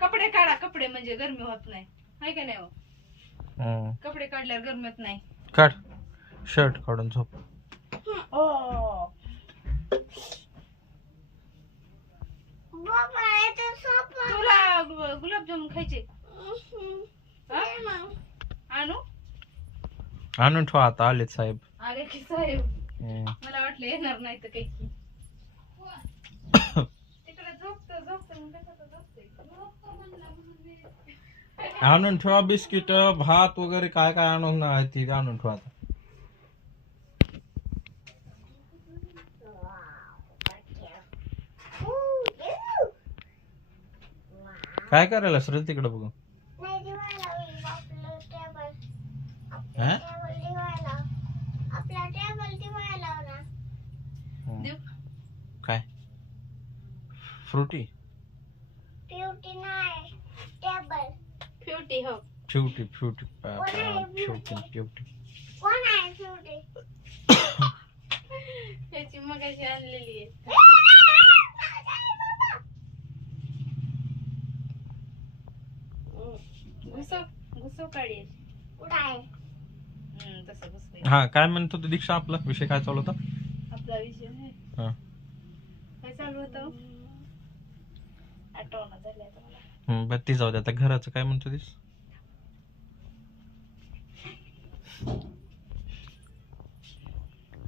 कपडे काढा, कपडे म्हणजे गरमी होत नाही, हाय का नाही हो? कपडे काढल्यावर गरमी होत नाही. काढ शर्ट काढून झोप. तुला गुलाबजामुन खायचे? आणू? आणून ठेवा, आता आलेत साहेब. अरे की साहेब, मला वाटलं येणार नाही तर काही. तिकडे झोपतो आणून ठेवा बिस्किट भात वगैरे काय काय आणून आहे ती आणून ठेवा आता. काय करायला सर तिकडे बघू. काय फ्रुटी फ्युटी हो. फ्युटी फ्युटी फ्युटी त्याची मगाशी आणलेली आहे. घुसव काढी तसं घुसव. हा काय म्हणतो तू दीक्षा, आपला विषय काय चालू होता? आपला विषय आहे हा काय चालू होतं आठवणा झालाय तुम्हाला. बरं ती जाऊ दे, आता घराचं काय म्हणतो तीस?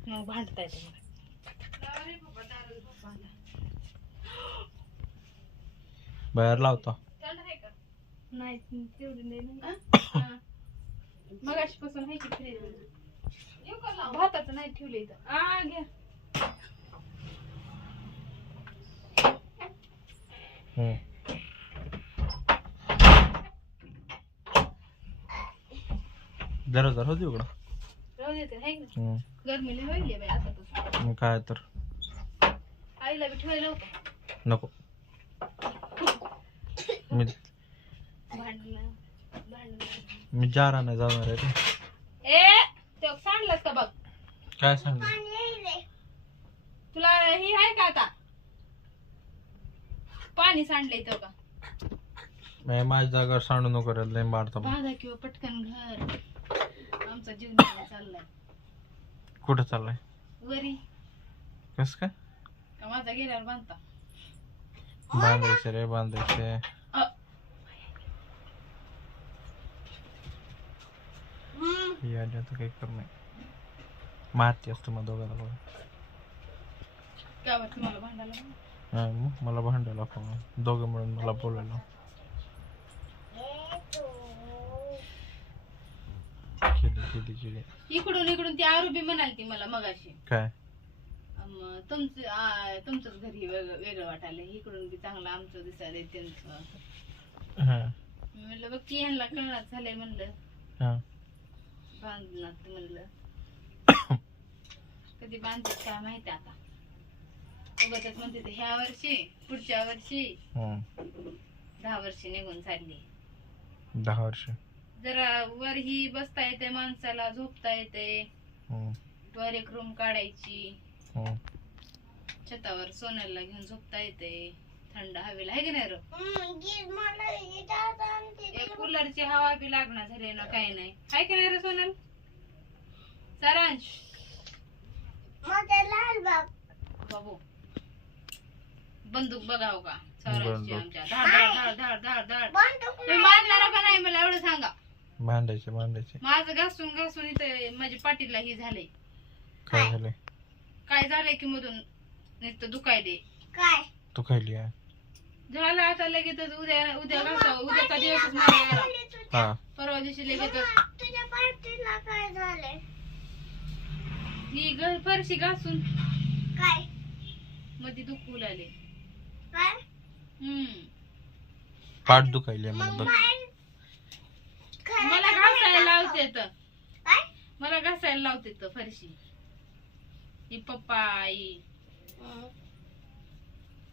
मग भांडताय बाहेर लावतो. नाही तेवढी नाही. मग अशीपासून आहे की फ्रीज भाताचं नाही ठेवले इथं. घ्या. जरा जरा होती उघडा. राहू देते आहे ना, गरमीला होईल बाई आता तसं. मग काय तर आईला बी ठेवायला होतं. नको मी भांडण जारा नाही जाणार आहे. ए तो सांडलास का बघ. काय सांगितलं तुला ही आहे का आता पाणी सांडलंय तो का? मी माझ्या जागा सांडू नको रे, लय मारता. बाधा किंवा पटकन घर. आमचा जीव निघाला चाललाय. कुठं चाललाय? वरी. कस काय? का माझा गेल्यावर बांधता. बांधायचे रे बांधायचे. काही कर नाही मारती असतो मग दोघांना बघा. गावात तुम्हाला भांडायला मग मला भांडायला फोन दोघं मिळून मला बोलायला. इकडून इकडून ती आरुबी म्हणाली ती मला मगाशी. काय तुमचंच घरी वेगळं वाटायला, इकडून बी चांगलं आमचं दिसायला त्यांचं. मी म्हणलं बघ की ह्यांना कळणार झालंय म्हणलं बांधणार म्हणलं. कधी बांधतात काय माहिती आता. उगाच म्हणते ते ह्या वर्षी पुढच्या वर्षी 10 वर्षी निघून चालली. 10 वर्ष जरा वर ही बसता येते माणसाला, झोपता येते. वर एक रूम काढायची, छतावर सोन्याला घेऊन झोपता येते थंड हवेला, आहे की नाही रे? कूलरची हवा बी लागणार झाली ना, काही नाही, आहे की नाही रे सोनल? सारांश बाबू बंदूक बघाव का सारांशची आमच्या? धाड धाड धाड धाड धाड धाड. तुम्ही मारणार का नाही मला एवढं सांगा. भांडायचे भांडायचे. माझं घासून घासून इथं माझ्या पाठीला ही झालंय. काय झालंय? काय झालंय की मधून नुसतं दुखायले. काय तू खायली झालं आता लगेच. उद्या उद्या घासावं. उद्याचा दिवसच मला हा परवा दिवशी लगेच तुझ्या पाठीला काय झालंय? ही फरशी घासून काय मध्ये दुखू लागले. काय पाठ दुखायली मला बघ. मला घासायला लावते तर काय मला घासायला लावते तर फरशी. ही पप्पा आई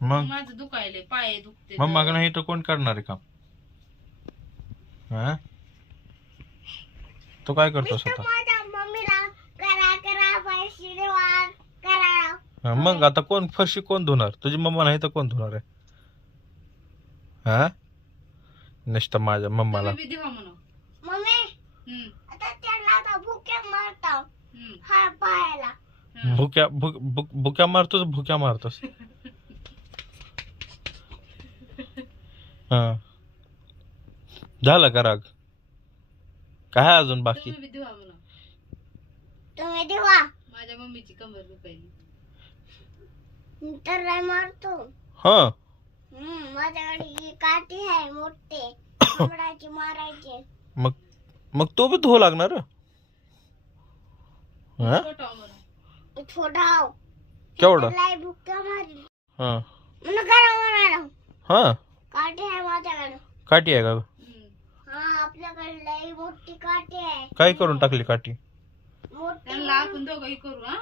मग माझं दुखायले, पाय दुखते. मग मागणं हे तर कोण करणार आहे काम? हा तो काय करतो स्वतः? माझ्या मम्मीला करा करा पैसे देवा करा. मग आता कोण फरशी कोण धुणार? तुझी मम्मा नाही तर कोण धुणार आहे? हा नुसतं माझ्या मम्माला. तुम्ही बी देवा म्हणा. मम्मी आता त्याला आता भुक्या मारतो हा पायाला. भुक्या मारतोस. हा झालं का राग? काय अजून बाकी? तुम्ही बी देवा म्हणा. तुम्ही देवा माझ्या मम्मीची कंबर दुखायली. तर नाही मारतो. हा माझ्याकडे ही काठी आहे मोठे कोंबडाची मारायचे. मग तो बी धुवं लागणार. हा? छोटा म्हणा. छोटा केवढा? लय भुक्या मारली हा म्हणून करा म्हणाला. हा काठी आहे माझ्याकडे. काठी आहे का? हा आपल्याकडे लय मोठी काठी आहे. काय करून टाकली काठी? मोठी त्यांना आपण दोघंही करू. हा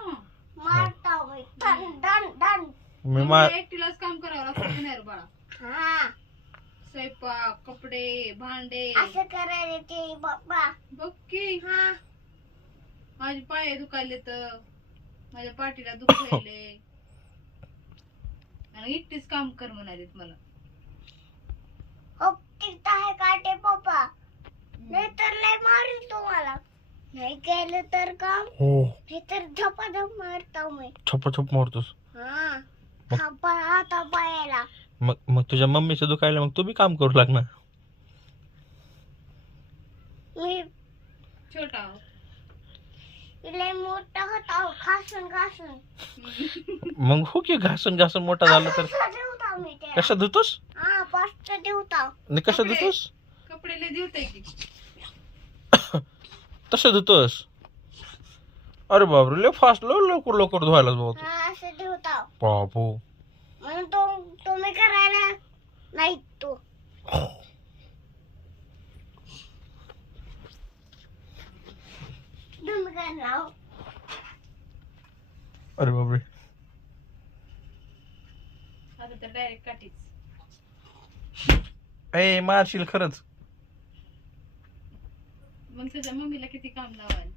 मारतो मी. Done done done. मी एकटीलाच काम करावं लागतं की नाही रे बाळा. हा स्वयंपाक, कपडे, भांडे. असं करायला ते बाप्पा. बघ की हा माझे पाय दुखायले तर माझ्या पाठीला दुखायले आणि एकटीच काम कर म्हणालेत मला. तिथं आहे काटे पप्पा. नाही तर लय मारील तुम्हाला. नाही केलं तर काम हो हे तर झपाझप मारतो मी. छप मारतोस. हा हाता पायाला. मग तुझ्या मम्मीचं दुखायला मग तू बी काम करू लागणार. मी छोटा लय मोठा होता घासून घासून. मग हो की घासून मोठा झाला तर असं ठेवता मी ते. कशा धुतोस? हा पास्ट ठेवता. आणि कशा कपडे. धुतोस? कपडे लय देवताय की. तसं धुतोस? अरे बापरे लय फास्ट लवकर धुवायला भाऊ. हा असं ठेवता बापू म्हणून तुम्ही करायला नाही तो. तुम्ही करणार. अरे बापरे आता तर डायरेक्ट काठीच. ए मारशील खरंच. मग तुझ्या मम्मीला किती काम लावायला.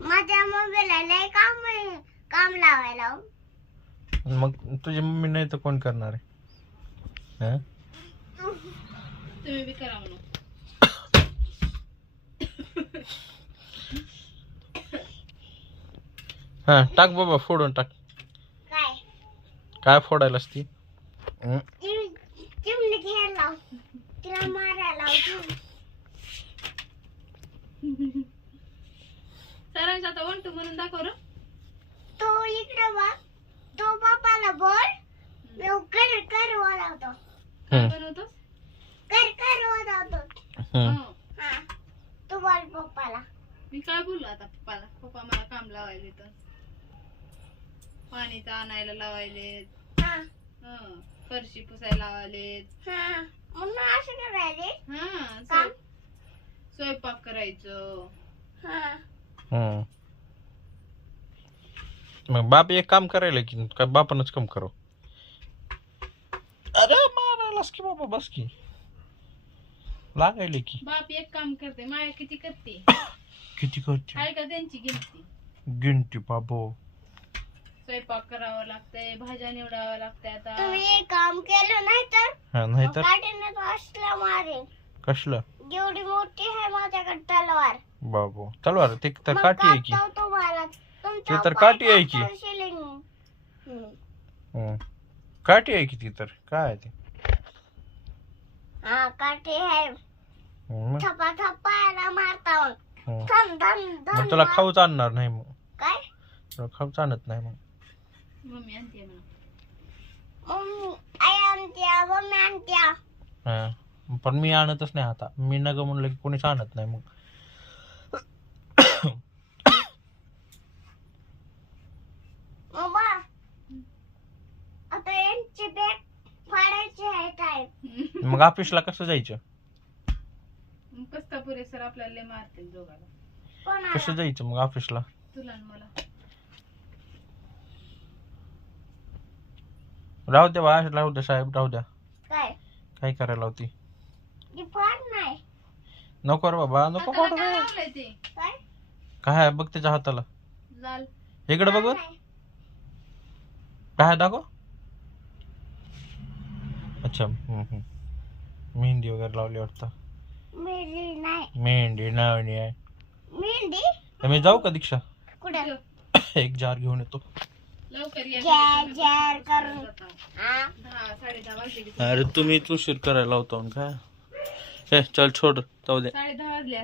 माझ्या मम्मीला लय काम लावायला. मग तुझी मम्मी नाही तर कोण करणार आहे? हा? तुम्ही बी करा म्हणून. हा टाक बाबा फोडून टाक. काय काय फोडायलास ती? चिमणी घ्यायला लाव. तिला मारायला लाव. सरांचा आता 1 2 म्हणून दाखव र. तो इकडे बघ. तो बापाला बोल. मी कर वाजवतो. काय बनवतोस? कर वाजवतो. हो. हा तू बोल पप्पाला. मी काय बोललो आता पप्पाला. पप्पा मला काम लावायले तर पाणी आणायला लावायले. हा फरशी पुसायला लावायले. हा म्हणून असं करायचे. हा काम? स्वयंपाक करायचं. हा मग बाप एक काम करायला की काय बापानच काम करो. अरे मारायलास की बाबा बस की लागायले की. बाप एक काम करते माया किती करते. किती करते आहे का त्यांची गिनती. गिनती बाबो. स्वयंपाक करावं लागतंय, भाज्या निवडावं लागतंय. आता तुम्ही काम केलं नाही तर हा नाही तर काठीने असला मारेल. कसलं? एवढी मोठी आहे माझ्याकडे तलवार. बाबो तलवार ते तर मग काठी आहे की. कापतो तुम्हाला. तुमच्या ते तर काठी आहे की. पायात शिलिंग. काठी आहे की ती तर काय आहे ते. हा काठी आहे. मग थपा थपायला मारता मग. धन धन मग धन तुला मार. खाऊच आणणार नाही मग. काय तुला खाऊच आणत नाही मग. मम्मी आणते म्हणा. मम्मी आई आणत्या मम्मी आणत्या. हा पण मी आणतच नाही आता. मी नग म्हणलं की कोणीच आणत नाही मग. मम्मा आता यांची बॅग फाडायची आहे टाईप. मग ऑफिसला कसं जायचं? मग कस्ता पुरे सर आपल्याला लय मारतील दोघाला. कोणाला? कसं जायचं मग ऑफिसला? तुला आणि मला. राहू द्या बा राहू द्या साहेब राहू द्या. काय काय करायला होती? ती फाड नाही. नको रे बाबा नको हाताला फाडू काय रे. लावलंय ते? काय काय आहे बघ त्याच्या हाताला. लाल. इकडे बघ बर. नाही. काय आहे दाखव. अच्छा मेहंदी वगैरे लावली वाटतं. मेहंदी नाही. मेहंदी लावणी आहे. मेहंदी तर मी जाऊ का दीक्षा? कुठं? एक जार घेऊन येतो. लवकर या. जार करून. हा? 10:30 वाजले की अरे तुम्ही उशीर करायला होता काय? चल छोड जाऊ दे. 10:30 वाजले.